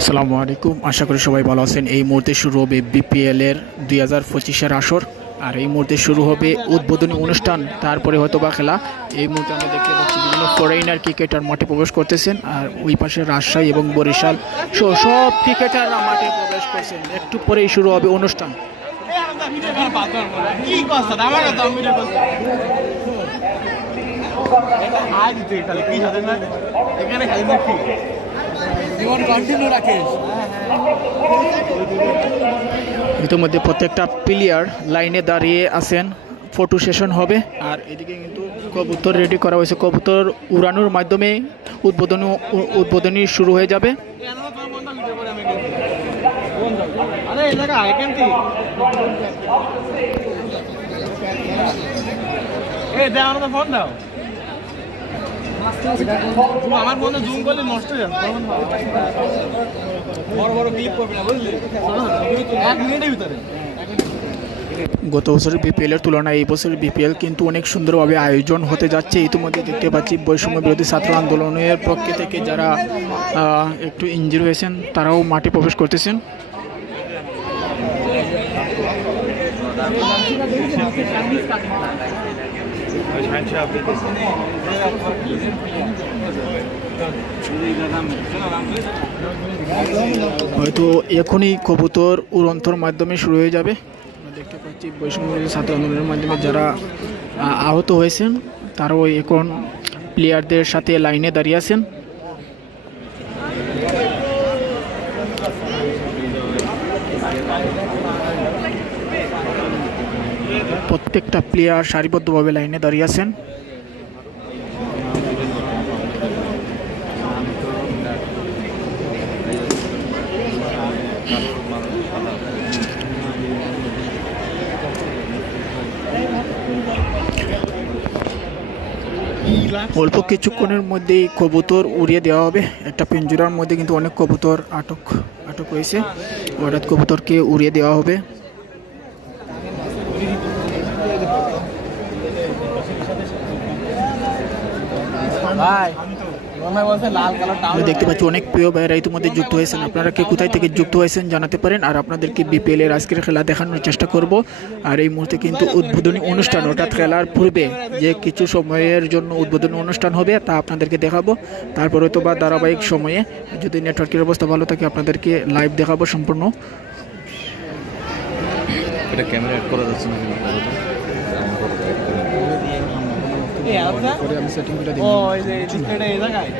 আসসালামু আলাইকুম। আশা করি সবাই ভালো আছেন। এই মুহূর্তে শুরু হবে বিপিএল এর দুই হাজার পঁচিশের আসর। আর এই মুহূর্তে শুরু হবে উদ্বোধনী অনুষ্ঠান, তারপরে হয়তো বা খেলা। এই মুহূর্তে আমরা দেখতে পাচ্ছি বিভিন্ন ফরেনার ক্রিকেটার মাঠে প্রবেশ করতেছেন। আর ওই পাশে রাজশাহী এবং বরিশাল সব ক্রিকেটাররা মাঠে প্রবেশ করছেন। একটু পরেই শুরু হবে অনুষ্ঠান। এখানে জীবন কন্টিনিউ রাখিস। ইতিমধ্যে প্রত্যেকটা প্লেয়ার লাইনে দাঁড়িয়ে আছেন। ফটো সেশন হবে। আর এদিকে কিন্তু কবুতর রেডি করা হয়েছে। কবুতর উড়ানোর মাধ্যমে উদ্বোধনী উদ্বোধনী শুরু হয়ে যাবে। ফোন দাও। আমার ফোনে জুম করলে নষ্ট হয়ে যাবে। বড় বড় ক্লিপ না, বুঝলি? এক মিনিটের ভিতরে। গত বছরের বিপিএল এর তুলনায় এই বছরের বিপিএল কিন্তু অনেক সুন্দরভাবে আয়োজন হতে যাচ্ছে। ইতিমধ্যে দেখতে পাচ্ছি বৈষম্য বিরোধী ছাত্র আন্দোলনের পক্ষে থেকে যারা একটু ইঞ্জুরি হয়েছেন, তারাও মাঠে প্রবেশ করতেছেন। হয়তো এখনই কবুতর উড়ন্তর মাধ্যমে শুরু হয়ে যাবে। দেখতে পাচ্ছি বৈষম্য সাথে ছাত্র আন্দোলনের মাধ্যমে যারা আহত হয়েছেন, তারাও এখন প্লেয়ারদের সাথে লাইনে দাঁড়িয়ে আছেন। প্রত্যেকটা প্লেয়ার সারিবদ্ধভাবে লাইনে দাঁড়িয়ে আছেন। অল্প কিছুক্ষণের মধ্যেই কবুতর উড়িয়ে দেওয়া হবে। একটা পিঞ্জুরার মধ্যে কিন্তু অনেক কবুতর আটক আটক হয়েছে। হঠাৎ কবুতরকে উড়িয়ে দেওয়া হবে ভাই মনে বলছে লাল কালার আমরা দেখতে পাচ্ছি অনেক প্রিয় ভাইয়েরা ইতিমধ্যে যুক্ত হয়েছেন। আপনারা কে কোথায় থেকে যুক্ত হয়েছেন জানাতে পারেন। আর আপনাদেরকে বিপিএল এর আজকের খেলা দেখানোর চেষ্টা করব। আর এই মুহূর্তে কিন্তু উদ্বোধনী অনুষ্ঠান অর্থাৎ খেলার পূর্বে যে কিছু সময়ের জন্য উদ্বোধনী অনুষ্ঠান হবে তা আপনাদেরকে দেখাবো। তারপরে তো বা ধারাবাহিক সময়ে যদি নেটওয়ার্কের অবস্থা ভালো থাকে আপনাদেরকে লাইভ দেখাবো সম্পূর্ণ। এটা ক্যামেরা অ্যাড করা যাচ্ছে না পরে আমি সেটিং করে ও এই যে ডিসপ্লেটা এই জায়গায়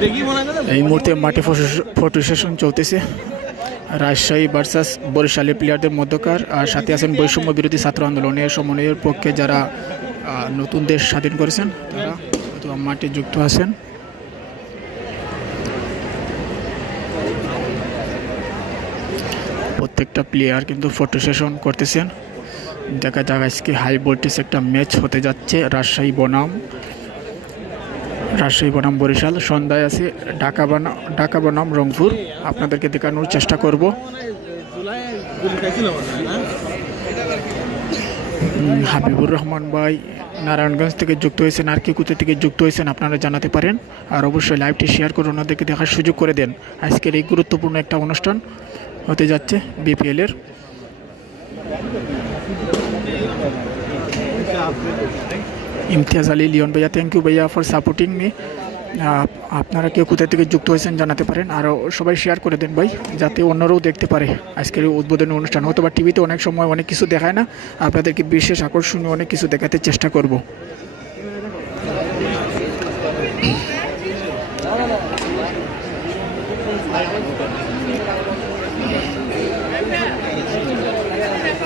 দেখি এই মুহূর্তে মাঠে ফটো সেশন চলতেছে রাজশাহী ভার্সাস বরিশালের প্লেয়ারদের মধ্যকার আর সাথে আছেন বৈষম্য বিরোধী ছাত্র আন্দোলনের সমন্বয়ের পক্ষে যারা নতুন দেশ স্বাধীন করেছেন তারা হয়তো মাঠে যুক্ত আছেন প্রত্যেকটা প্লেয়ার কিন্তু ফটো সেশন করতেছেন দেখা যাক আজকে হাই ভোল্টেজ একটা ম্যাচ হতে যাচ্ছে। রাজশাহী বনাম। রাজশাহী বনাম বরিশাল। সন্ধ্যায় আছে ঢাকা বনাম ঢাকা বনাম, রংপুর। আপনাদেরকে দেখানোর চেষ্টা করব। হাবিবুর রহমান ভাই নারায়ণগঞ্জ থেকে যুক্ত হয়েছেন। আর কি কোথা থেকে যুক্ত হয়েছেন আপনারা জানাতে পারেন। আর অবশ্যই লাইভটি শেয়ার করে ওনাদেরকে দেখার সুযোগ করে দেন। আজকের এই গুরুত্বপূর্ণ একটা অনুষ্ঠান হতে যাচ্ছে বিপিএলের। ইমতিয়াজ আলী, লিওন ভাইয়া থ্যাংক ইউ ভাইয়া ফর সাপোর্টিং মি আপনারা কেউ কোথা থেকে যুক্ত হয়েছেন জানাতে পারেন। আরও সবাই শেয়ার করে দেন ভাই, যাতে অন্যরাও দেখতে পারে। আজকের উদ্বোধনী অনুষ্ঠান হয়তো বা টিভিতে অনেক সময় অনেক কিছু দেখায় না। আপনাদেরকে বিশেষ আকর্ষণীয় অনেক কিছু দেখাতে চেষ্টা করব।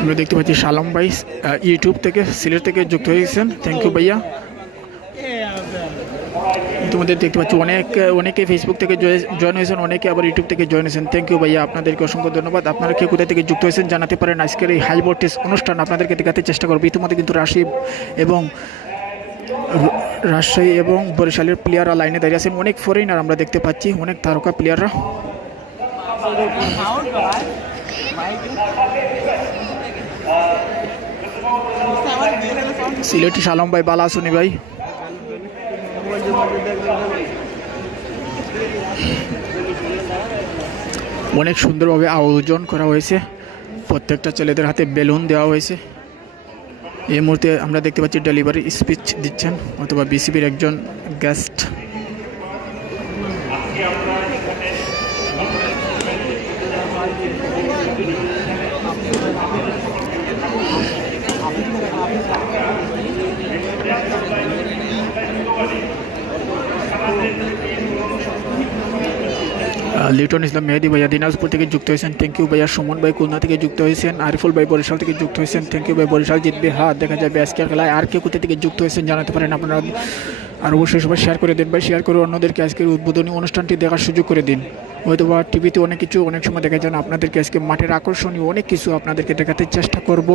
আমরা দেখতে পাচ্ছি সালাম ভাই ইউটিউব থেকে, সিলেট থেকে যুক্ত হয়েছেন। থ্যাংক ইউ ভাইয়া। ইতিমধ্যে দেখতে পাচ্ছি অনেক, অনেকে ফেসবুক থেকে জয়েন হয়েছেন, অনেকে আবার ইউটিউব থেকে জয়েন হয়েছেন। থ্যাংক ইউ ভাইয়া, আপনাদেরকে অসংখ্য ধন্যবাদ। আপনারা কে কোথায় থেকে যুক্ত হয়েছেন জানাতে পারেন। আজকের এই হাই ভোল্টেজ অনুষ্ঠান আপনাদেরকে দেখাতে চেষ্টা করব। ইতিমধ্যে কিন্তু রাশি এবং রাজশাহী এবং বরিশালের প্লেয়াররা লাইনে দাঁড়িয়ে আছেন। অনেক ফরেনার আমরা দেখতে পাচ্ছি, অনেক তারকা প্লেয়াররা সিলেটি সালাম ভাই বালা আসুনি ভাই। অনেক সুন্দরভাবে আয়োজন করা হয়েছে। প্রত্যেকটা ছেলেদের হাতে বেলুন দেওয়া হয়েছে। এই মুহূর্তে আমরা দেখতে পাচ্ছি ডেলিভারি স্পিচ দিচ্ছেন অথবা বিসিবির একজন গেস্ট। লিটন ইসলাম মেহেদি ভাইয়া, দিনাজপুর থেকে যুক্ত হয়েছেন। থ্যাংক ইউ ভাইয়া। সুমন ভাই খুলনা থেকে যুক্ত হয়েছেন। আরিফুল ভাই বরিশাল থেকে যুক্ত হয়েছেন। থ্যাংক ইউ ভাই। বরিশাল জিতবে। হ্যাঁ দেখা যাবে আজকের খেলায়। আর কে কোথা থেকে যুক্ত হয়েছেন জানাতে পারেন আপনারা। আর অবশ্যই সবাই শেয়ার করে দিন ভাই। শেয়ার করে অন্যদেরকে আজকের উদ্বোধনী অনুষ্ঠানটি দেখার সুযোগ করে দিন। হয়তো বা টিভিতে অনেক কিছু অনেক সময় দেখা যান আপনাদেরকে আজকে মাঠের আকর্ষণীয় অনেক কিছু আপনাদেরকে দেখাতে চেষ্টা করব।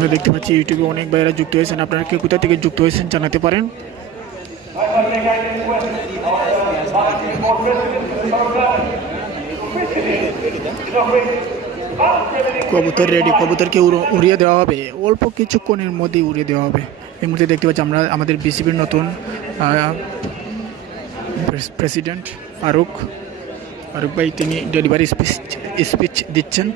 আমরা দেখতে পাচ্ছি ইউটিউবে অনেক ভাইয়েরা যুক্ত হয়েছেন। আপনারা কে কোথা থেকে যুক্ত হয়েছেন জানাতে পারেন? কবুতর রেডি কবুতরকে উড়িয়ে দেওয়া হবে। অল্প কিছুক্ষণের মধ্যেই উড়িয়ে দেওয়া হবে। এই মুহূর্তে দেখতে পাচ্ছি আমরা আমাদের বিসিবির নতুন প্রেসিডেন্ট ফারুক। ফারুক ভাই, তিনি ডেলিভারি স্পিচ স্পিচ দিচ্ছেন।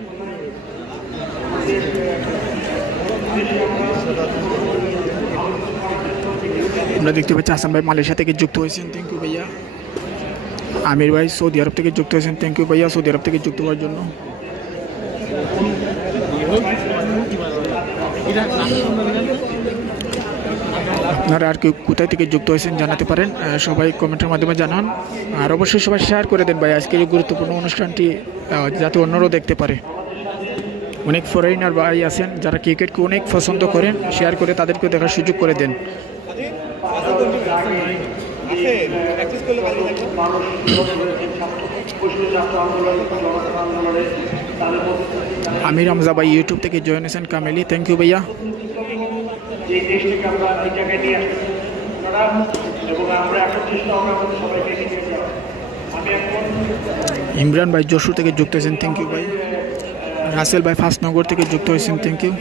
আমরা দেখতে পাচ্ছি আসাম ভাই মালয়েশিয়া থেকে যুক্ত হয়েছেন। থ্যাংক ইউ ভাইয়া। আমির ভাই সৌদি আরব থেকে যুক্ত হয়েছেন। থ্যাংক ইউ ভাইয়া, সৌদি আরব থেকে যুক্ত হওয়ার জন্য। আপনারা আর কেউ কোথায় থেকে যুক্ত হয়েছেন জানাতে পারেন সবাই কমেন্টের মাধ্যমে জানান। আর অবশ্যই সবাই শেয়ার করে দেন ভাই, আজকের এই গুরুত্বপূর্ণ অনুষ্ঠানটি যাতে অন্যরাও দেখতে পারে। অনেক ফরেনার ভাই আছেন, যারা ক্রিকেটকে অনেক পছন্দ করেন শেয়ার করে তাদেরকে দেখার সুযোগ করে দেন। আমির হামজা ভাই ইউটিউব থেকে জয়েন হয়েছেন কামেলি থ্যাংক ইউ ভাইয়া। ইমরান ভাই যশোর থেকে যুক্ত হয়েছেন থ্যাংক ইউ ভাই। রাসেল ভাই ফাঁসনগর থেকে যুক্ত হয়েছেন থ্যাংক ইউ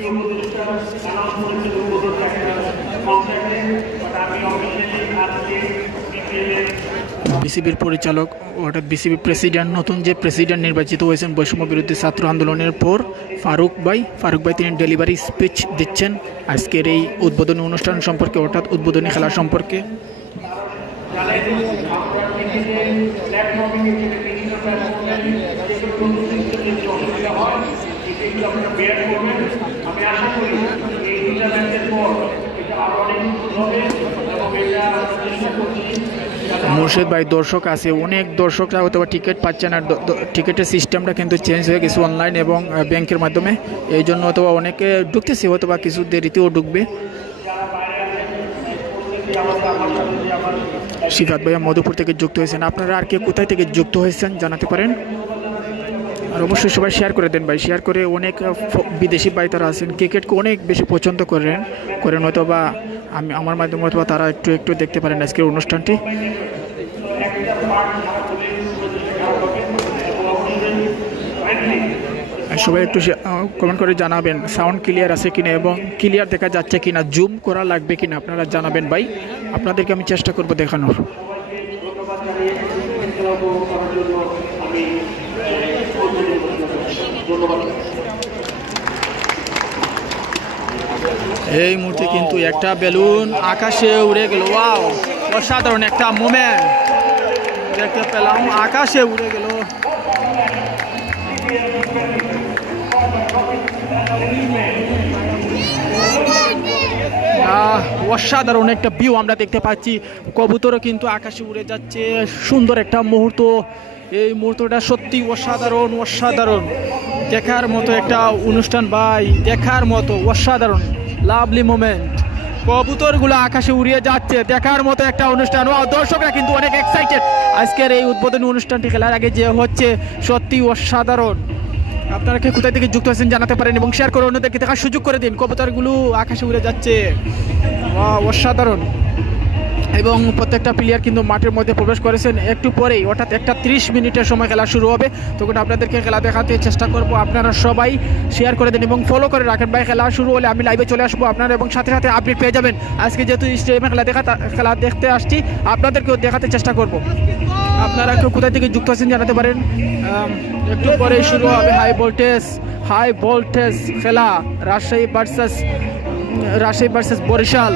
বিসিবির পরিচালক অর্থাৎ বিসিবি প্রেসিডেন্ট, নতুন যে প্রেসিডেন্ট নির্বাচিত হয়েছেন বৈষম্য বিরোধী ছাত্র আন্দোলনের পর, ফারুক ভাই ফারুক ভাই তিনি ডেলিভারি স্পিচ দিচ্ছেন আজকের এই উদ্বোধনী অনুষ্ঠান সম্পর্কে, অর্থাৎ উদ্বোধনী খেলা সম্পর্কে। মুর্শিদ ভাই, দর্শক আছে, অনেক দর্শকরা হয়তো টিকিট পাচ্ছে না। টিকিটের সিস্টেমটা কিন্তু চেঞ্জ হয়ে গেছে অনলাইন এবং ব্যাংকের মাধ্যমে। এই জন্য হয়তো অনেকে ঢুকতেছে, হয়তো বা কিছু দেরিতেও ঢুকবে। শিফাত ভাইয়া মধুপুর থেকে যুক্ত হয়েছেন। আপনারা আর কে কোথায় থেকে যুক্ত হয়েছেন জানাতে পারেন? আর অবশ্যই সবাই শেয়ার করে দেন ভাই শেয়ার করে অনেক বিদেশি ভাই তারা আছেন ক্রিকেটকে অনেক বেশি পছন্দ করেন করেন হয়তো বা আমি, আমার মাধ্যমে হয়তো তারা একটু একটু দেখতে পারেন আজকের অনুষ্ঠানটি। সবাই একটু কমেন্ট করে জানাবেন সাউন্ড ক্লিয়ার আছে কিনা এবং ক্লিয়ার দেখা যাচ্ছে কিনা জুম করা লাগবে কিনা, আপনারা জানাবেন ভাই। আপনাদেরকে আমি চেষ্টা করব দেখানোর। এই মুহূর্তে কিন্তু একটা বেলুন আকাশে উড়ে গেল। ওয়াও অসাধারণ একটা মোমেন্ট দেখতে পেলাম, আকাশে উড়ে গেল। অসাধারণ একটা ভিউ আমরা দেখতে পাচ্ছি। কবুতরও কিন্তু আকাশে উড়ে যাচ্ছে। সুন্দর একটা মুহূর্ত। এই মুহূর্তটা সত্যি অসাধারণ অসাধারণ। দেখার মতো একটা অনুষ্ঠান ভাই দেখার মতো অসাধারণ লাভলি মোমেন্ট কবুতরগুলো আকাশে উড়িয়ে যাচ্ছে, দেখার মতো একটা অনুষ্ঠান। ও দর্শকরা কিন্তু অনেক এক্সাইটেড আজকের এই উদ্বোধনী অনুষ্ঠানটি খেলার আগে যে হচ্ছে, সত্যি অসাধারণ। আপনারা কে কোথায় থেকে যুক্ত আছেন জানাতে পারেন এবং শেয়ার করে অন্যদেরকে দেখার সুযোগ করে দিন। কবুতরগুলো আকাশে উড়ে যাচ্ছে। অসাধারণ। এবং প্রত্যেকটা প্লেয়ার কিন্তু মাঠের মধ্যে প্রবেশ করেছেন। একটু পরেই, অর্থাৎ একটা ত্রিশ মিনিটের সময় খেলা শুরু হবে। তখন আপনাদেরকে খেলা দেখাতে চেষ্টা করব। আপনারা সবাই শেয়ার করে দেন এবং ফলো করে রাখেন। ভাই, খেলা শুরু হলে আমি লাইভে চলে আসব আপনারা এবং সাথে সাথে আপডেট পেয়ে যাবেন। আজকে যেহেতু স্টেডিয়ামে খেলা দেখা, খেলা দেখতে আসছি, আপনাদেরকেও দেখাতে চেষ্টা করব। আপনারা কেউ কোথায় থেকে যুক্ত আছেন জানাতে পারেন। একটু পরে শুরু হবে হাই ভোল্টেজ হাই ভোল্টেজ খেলা। Rajshahi versus Rajshahi versus Barishal.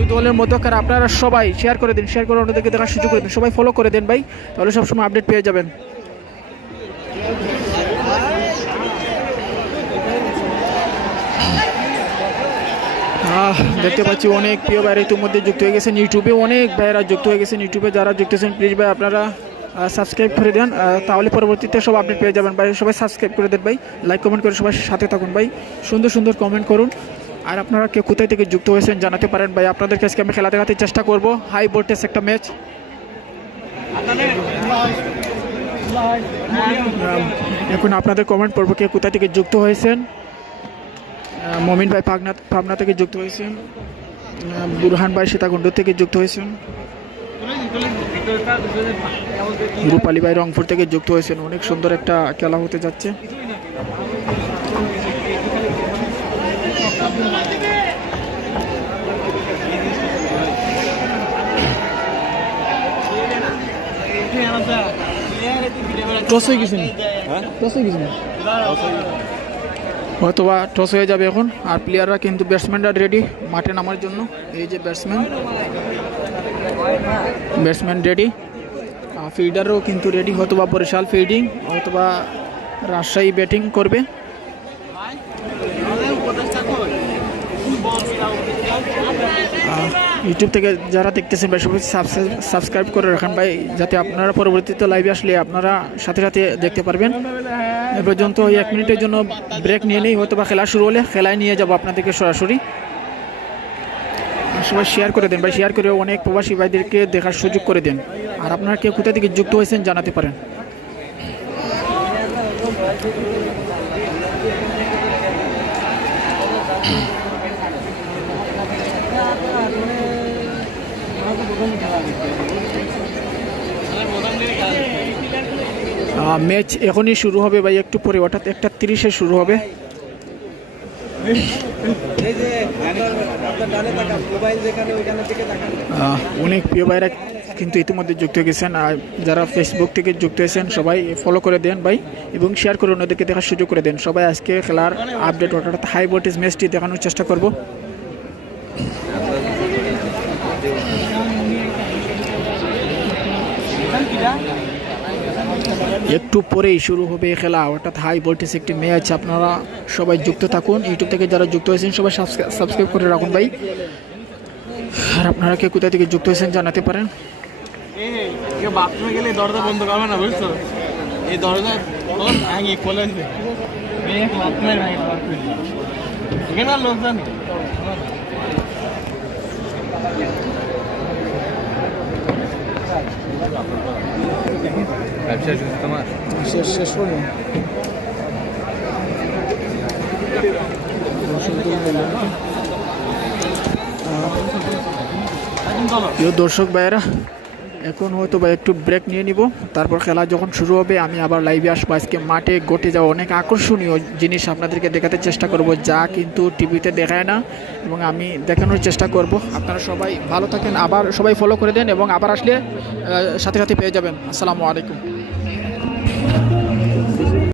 দুই দলের মধ্যকার আপনারা সবাই শেয়ার করে দিন শেয়ার করে অন্যদেরকে দেখার সুযোগ করে দিন। সবাই ফলো করে দেন ভাই, তাহলে সবসময় আপডেট পেয়ে যাবেন। দেখতে পাচ্ছি অনেক প্রিয় ভাইরা ইতিমধ্যে যুক্ত হয়ে গেছেন ইউটিউবে, অনেক ভাইরা যুক্ত হয়ে গেছেন ইউটিউবে। যারা যুক্ত হয়েছেন প্লিজ ভাই, আপনারা সাবস্ক্রাইব করে দেন। তাহলে পরবর্তীতে সব আপডেট পেয়ে যাবেন ভাই। সবাই সাবস্ক্রাইব করে দেন ভাই। লাইক কমেন্ট করে সবাই সাথে থাকুন ভাই। সুন্দর সুন্দর কমেন্ট করুন। আর আপনারা কে কোথায় থেকে যুক্ত হয়েছেন জানাতে পারেন ভাই। আপনাদেরকে আজকে আমি খেলা দেখাতে চেষ্টা করব। হাই ভোল্টেজ একটা ম্যাচ এখন আপনাদের কমেন্ট পড়ব কে কোথা থেকে যুক্ত হয়েছেন। মমিন ভাই পাবনা পাবনা থেকে যুক্ত হয়েছেন। বুরহান ভাই সীতাকুণ্ড থেকে যুক্ত হয়েছেন। রূপালী ভাই রংপুর থেকে যুক্ত হয়েছেন। অনেক সুন্দর একটা খেলা হতে যাচ্ছে। টস হয়ে গেছে টস হয়ে? গেছে হয়তোবা টস হয়ে যাবে এখন। আর প্লেয়াররা কিন্তু ব্যাটসম্যানরা রেডি মাঠে নামার জন্য। এই যে ব্যাটসম্যান ব্যাটসম্যান রেডি ফিল্ডারও কিন্তু রেডি হয়তো বা বরিশাল ফিল্ডিং হয়তোবা রাজশাহী ব্যাটিং করবে। ইউটিউব থেকে যারা দেখতেছেন ভাই, সবাই সাবস্ক্রাইব করে রাখেন ভাই, যাতে আপনারা পরবর্তীতে লাইভে আসলে আপনারা সাথে সাথে দেখতে পারবেন। এ পর্যন্ত ওই এক মিনিটের জন্য ব্রেক নিয়ে নেই হয়তো বা খেলা শুরু হলে খেলায় নিয়ে যাব আপনাদেরকে সরাসরি। সবাই শেয়ার করে দেন ভাই শেয়ার করে অনেক প্রবাসী ভাইদেরকে দেখার সুযোগ করে দেন। আর আপনারা কেউ কোথা থেকে যুক্ত হয়েছেন জানাতে পারেন। ম্যাচ এখনই শুরু হবে ভাই, একটু পরে অর্থাৎ একটা তিরিশে শুরু হবে। অনেক প্রিয় ভাইরা কিন্তু ইতিমধ্যে যুক্ত গেছেন। আর যারা ফেসবুক থেকে যুক্ত হয়েছেন, সবাই ফলো করে দেন ভাই, এবং শেয়ার করে অন্যদেরকে দেখার সুযোগ করে দেন। সবাই আজকে খেলার আপডেট অর্থাৎ হাই ভোল্টেজ ম্যাচটি দেখানোর চেষ্টা করব। একটু পরেই শুরু হবে খেলা। অর্থাৎ হাই ভোল্টেজ একটি ম্যাচ আপনারা সবাই যুক্ত থাকুন। ইউটিউব থেকে যারা যুক্ত হয়েছেন, সবাই সাবস্ক্রাইব করে রাখুন ভাই। আর আপনারা কে কোথা থেকে যুক্ত হয়েছেন জানাতে পারেন। গেলে দরজা বন্ধ না এই দরজা ভাঙি খোলে বাথরুমের ভাঙি এখানে আর লোক জানি ব্যবসা শুধু তোমার? শেষ শেষ করব। দর্শক ভাইয়েরা এখন হয়তো বা একটু ব্রেক নিয়ে নিব। তারপর খেলা যখন শুরু হবে, আমি আবার লাইভে আসব। আজকে মাঠে ঘটে যাওয়া অনেক আকর্ষণীয় জিনিস আপনাদেরকে দেখাতে চেষ্টা করব, যা কিন্তু টিভিতে দেখায় না। এবং আমি দেখানোর চেষ্টা করব। আপনারা সবাই ভালো থাকেন, আবার সবাই ফলো করে দেন এবং আবার আসলে সাথে সাথে পেয়ে যাবেন। আসসালামু আলাইকুম।